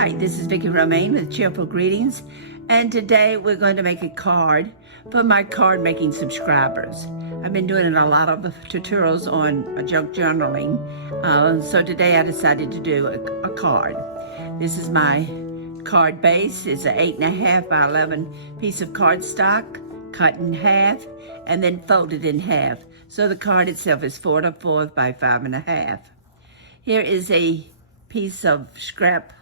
Hi, this is Vicki Romaine with Cheerful Greetings, and today we're going to make a card for my card making subscribers. I've been doing a lot of tutorials on junk journaling, so today I decided to do a card. This is my card base. It's an 8.5 by 11 piece of cardstock, cut in half, and then folded in half. So the card itself is 4 to 4 by 5.5. Here is a piece of scrap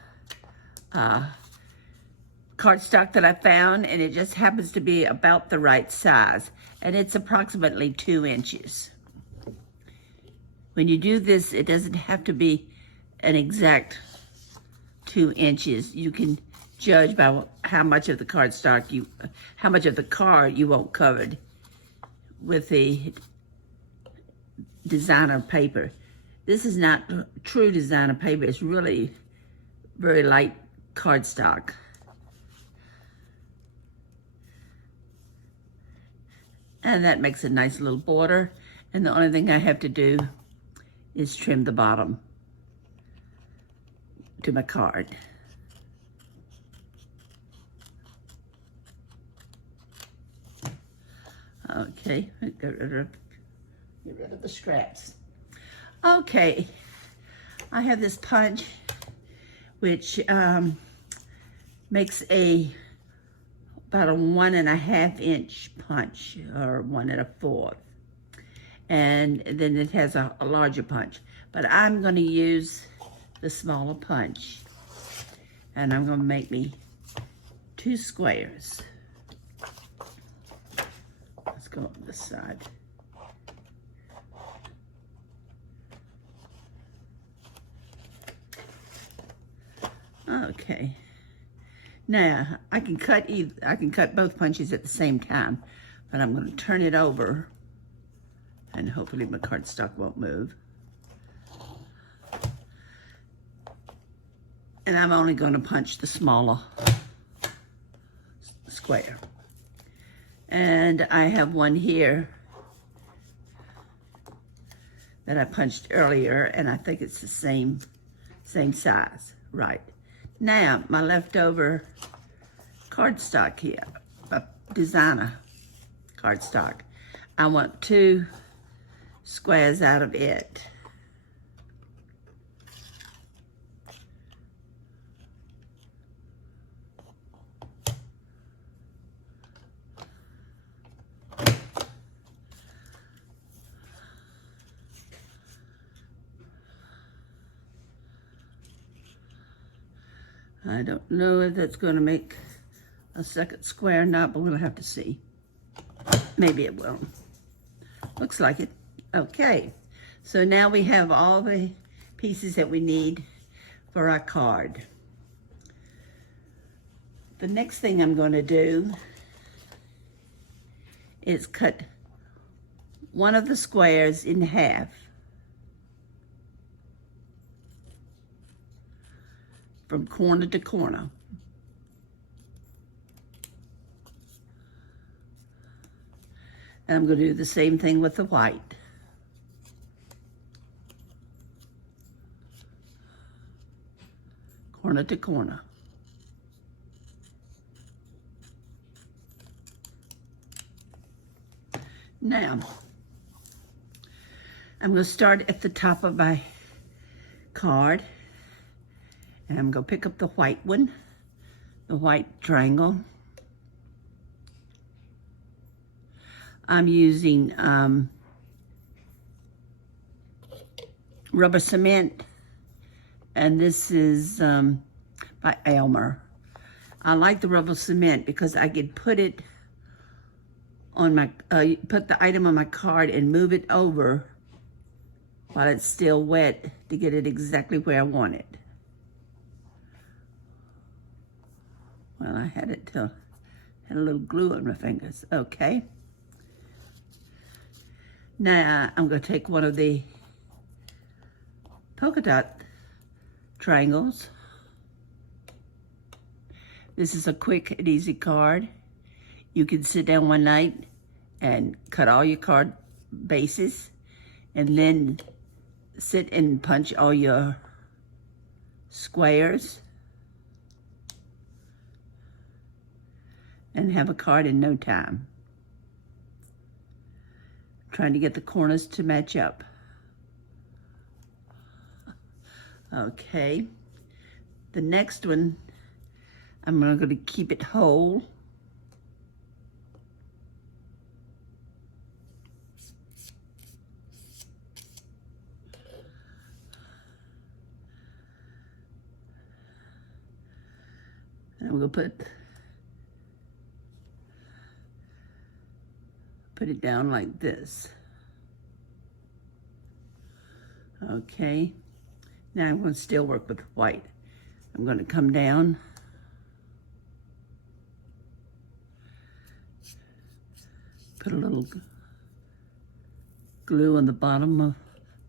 cardstock that I found, and it just happens to be about the right size, and it's approximately 2 inches. When you do this, it doesn't have to be an exact 2 inches. You can judge by how much of the cardstock how much of the card you want covered with the designer paper. This is not true designer paper. It's really very light cardstock. And that makes a nice little border. And the only thing I have to do is trim the bottom to my card. Okay, get rid of the scraps. Okay, I have this punch which makes about a 1.5 inch punch, or 1 1/4, and then it has a larger punch. But I'm going to use the smaller punch, and I'm going to make me 2 squares. Let's go on this side. Okay, now I can cut both punches at the same time, but I'm going to turn it over, and hopefully my cardstock won't move. And I'm only going to punch the smaller square. And I have one here that I punched earlier, and I think it's the same size, right? Now, my leftover cardstock here, designer cardstock, I want 2 squares out of it. I don't know if that's going to make a second square or not, but we'll have to see. Maybe it will. Looks like it. Okay, so now we have all the pieces that we need for our card. The next thing I'm going to do is cut one of the squares in half. From corner to corner. And I'm going to do the same thing with the white. Corner to corner. Now, I'm going to start at the top of my card. And I'm going to pick up the white one, the white triangle. I'm using rubber cement, and this is by Elmer. I like the rubber cement because I could put it on my, put the item on my card and move it over while it's still wet to get it exactly where I want it. Well, I had it till had a little glue on my fingers. Okay. Now I'm going to take one of the polka dot triangles. This is a quick and easy card. You can sit down one night and cut all your card bases, and then sit and punch all your squares and have a card in no time. Trying to get the corners to match up. Okay, the next one, I'm going to keep it whole. And I'm going to put it down like this. Okay, now I'm going to still work with white. I'm going to come down, put a little glue on the bottom of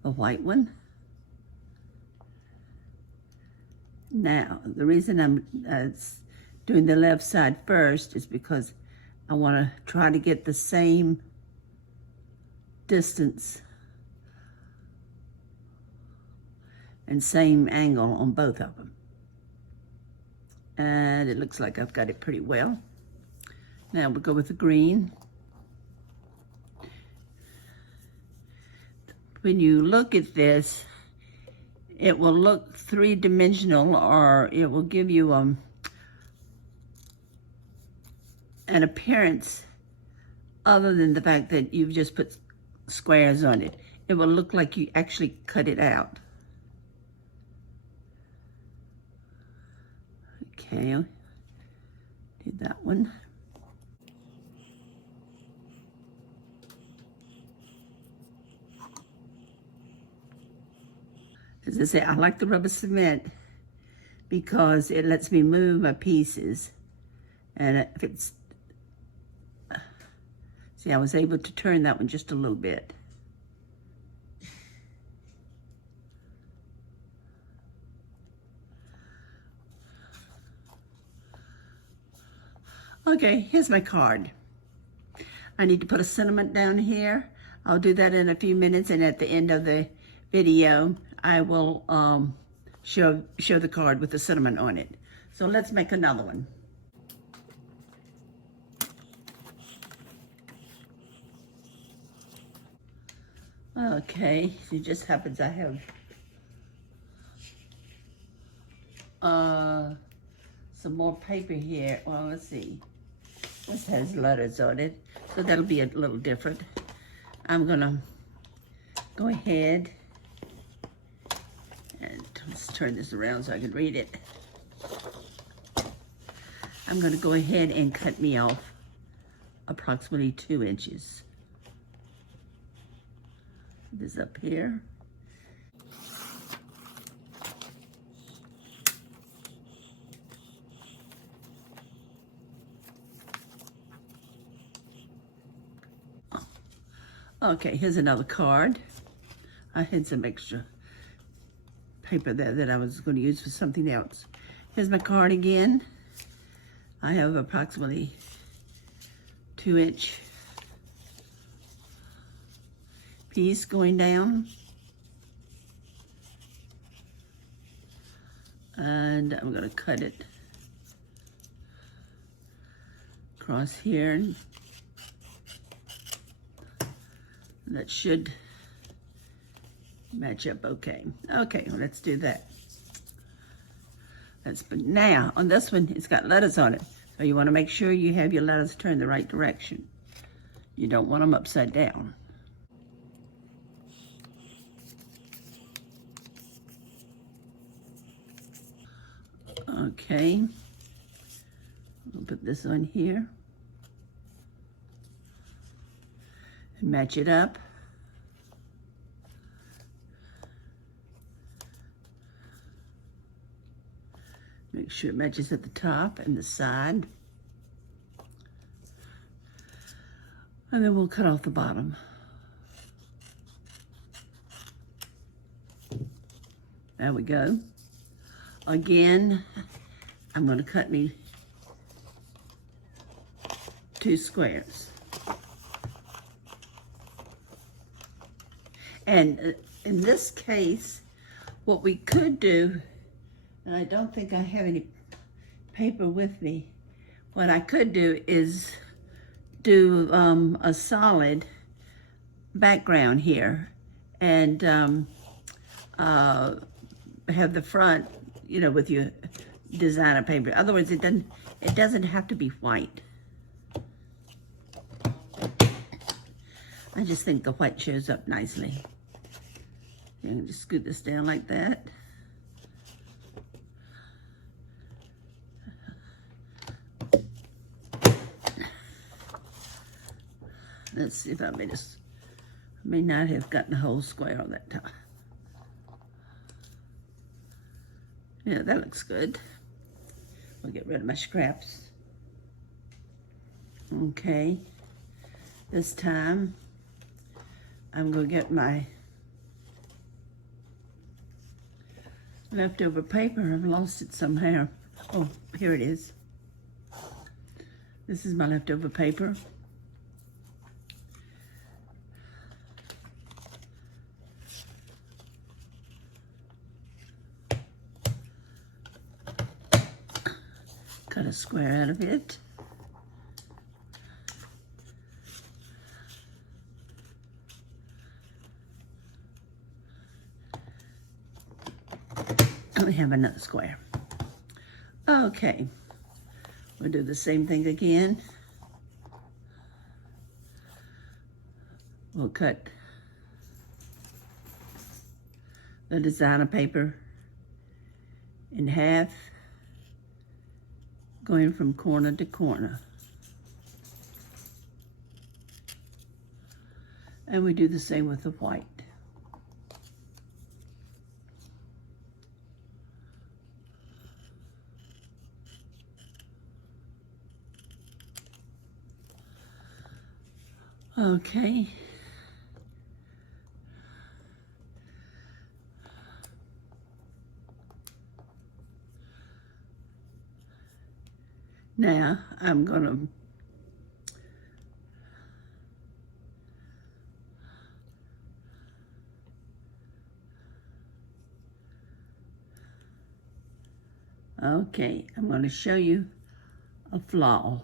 the white one. Now, the reason I'm doing the left side first is because I want to try to get the same distance and same angle on both of them. And it looks like I've got it pretty well. Now we'll go with the green. When you look at this, it will look three-dimensional, or it will give you an appearance other than the fact that you've just put squares on it. It will look like you actually cut it out. Okay, did that one. As I say, I like the rubber cement because it lets me move my pieces. And if it's, see, I was able to turn that one just a little bit. Okay, here's my card. I need to put a sentiment down here. I'll do that in a few minutes, and at the end of the video, I will show the card with the sentiment on it. So let's make another one. Okay, it just happens I have some more paper here. Well, let's see. This has letters on it, so that'll be a little different. I'm gonna go ahead and let's turn this around so I can read it. I'm gonna go ahead and cut me off approximately 2 inches. This up here. Okay, here's another card. I had some extra paper there that I was going to use for something else. Here's my card again. I have approximately 2-inch piece going down. And I'm going to cut it across here. That should match up okay. Okay, well, let's do that. But now, on this one, it's got letters on it. So you want to make sure you have your letters turned the right direction. You don't want them upside down. Okay. I'll put this on here. And match it up. Make sure it matches at the top and the side. And then we'll cut off the bottom. There we go. Again, I'm going to cut me 2 squares. And in this case, what we could do, and I don't think I have any paper with me, what I could do is do a solid background here and have the front, you know, with your designer paper. Otherwise, it doesn't have to be white. I just think the white shows up nicely. You can just scoot this down like that. Let's see if I may not have gotten the whole square on that top. Yeah, that looks good. We'll get rid of my scraps. Okay, this time I'm gonna get my leftover paper. I've lost it somehow. Oh, here it is. This is my leftover paper. Cut a square out of it. We have another square. Okay, we'll do the same thing again. We'll cut the designer paper in half, going from corner to corner. And we do the same with the white. Okay. Now I'm gonna show you a flaw.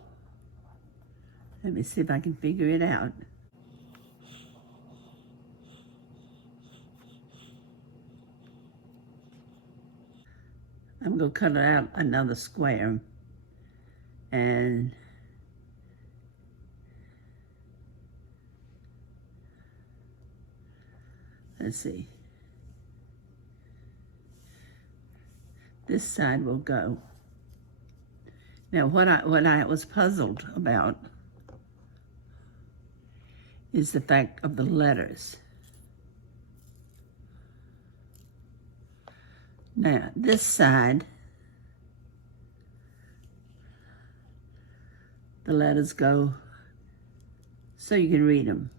Let me see if I can figure it out. I'm gonna cut out another square and let's see. This side will go. Now what I was puzzled about is the fact of the letters. Now this side, the letters go so you can read them.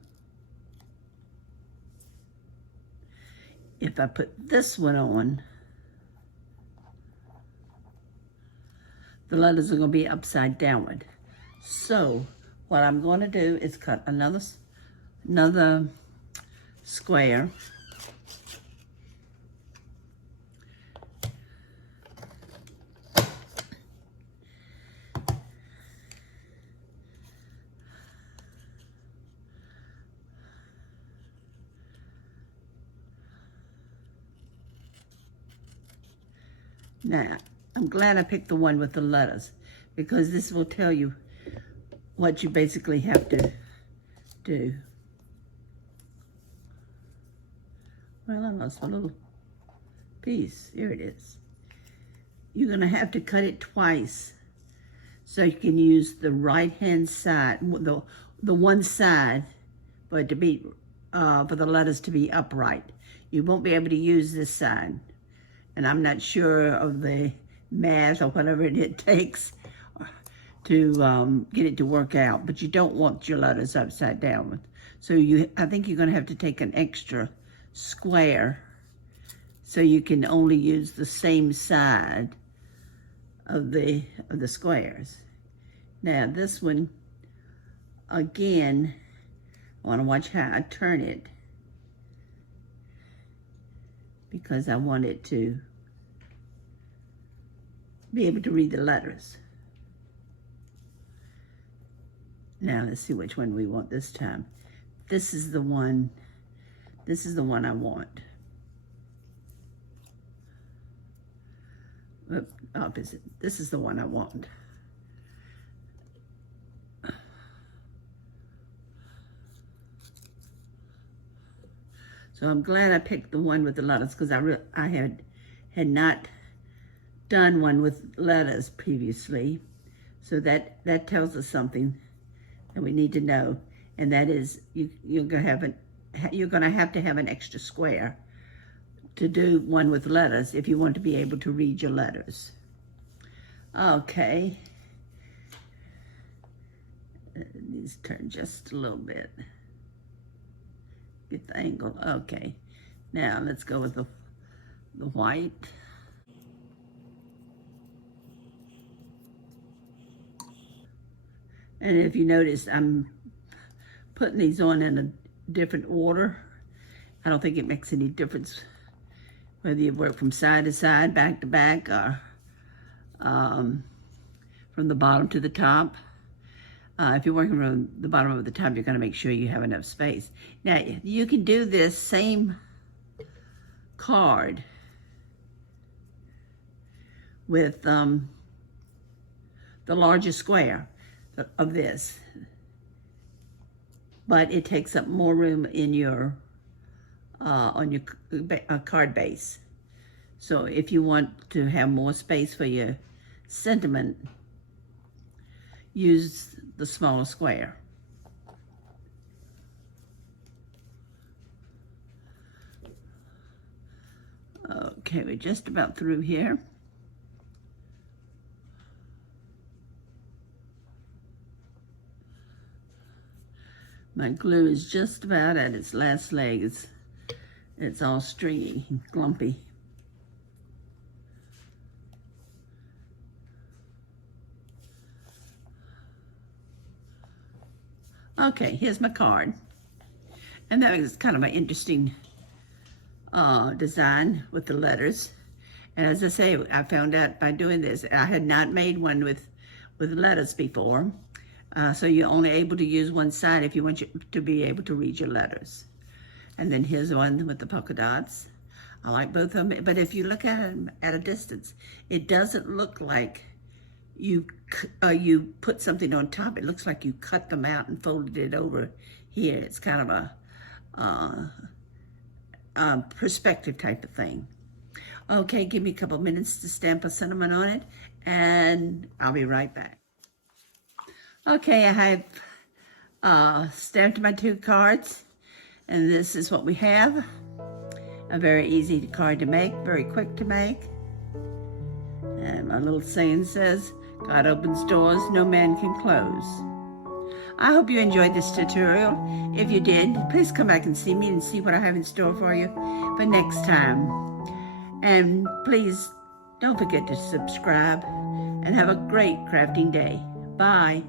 If I put this one on, the letters are going to be upside downward. So what I'm going to do is cut another square. Now, I'm glad I picked the one with the letters because this will tell you what you basically have to do. Well, I lost my little piece. Here it is. You're gonna have to cut it twice so you can use the right-hand side, the one side for it to be, for the letters to be upright. You won't be able to use this side. And I'm not sure of the math or whatever it takes to get it to work out, but you don't want your letters upside down. So I think you're gonna have to take an extra square so you can only use the same side of the squares. Now this one, again, I wanna watch how I turn it because I want it to be able to read the letters. Now let's see which one we want this time. This is the one I want. Opposite. This is the one I want. So I'm glad I picked the one with the letters, because I had not done one with letters previously. So that tells us something that we need to know, and that is you're gonna have to have an extra square to do one with letters if you want to be able to read your letters. Okay. It needs to turn just a little bit. Get the angle. Okay. Now let's go with the white. And if you notice, I'm putting these on in a different order. I don't think it makes any difference whether you work from side to side, back to back, or from the bottom to the top. If you're working from the bottom of the top, you're going to make sure you have enough space. Now, you can do this same card with the larger square of this, but it takes up more room in your on your card base. So if you want to have more space for your sentiment, use the smaller square. Okay, we're just about through here. My glue is just about at its last leg. It's all stringy and clumpy. Okay, here's my card. And that is kind of an interesting design with the letters. And as I say, I found out by doing this, I had not made one with letters before. So you're only able to use one side if you want to be able to read your letters. And then here's one with the polka dots. I like both of them, but if you look at them at a distance, it doesn't look like you put something on top. It looks like you cut them out and folded it over here. It's kind of a perspective type of thing. Okay, give me a couple minutes to stamp a sentiment on it, and I'll be right back. Okay, I have stamped my 2 cards, and this is what we have. A very easy card to make, very quick to make. And my little saying says, God opens doors no man can close. I hope you enjoyed this tutorial. If you did, please come back and see me and see what I have in store for you for next time. And please don't forget to subscribe, and have a great crafting day. Bye.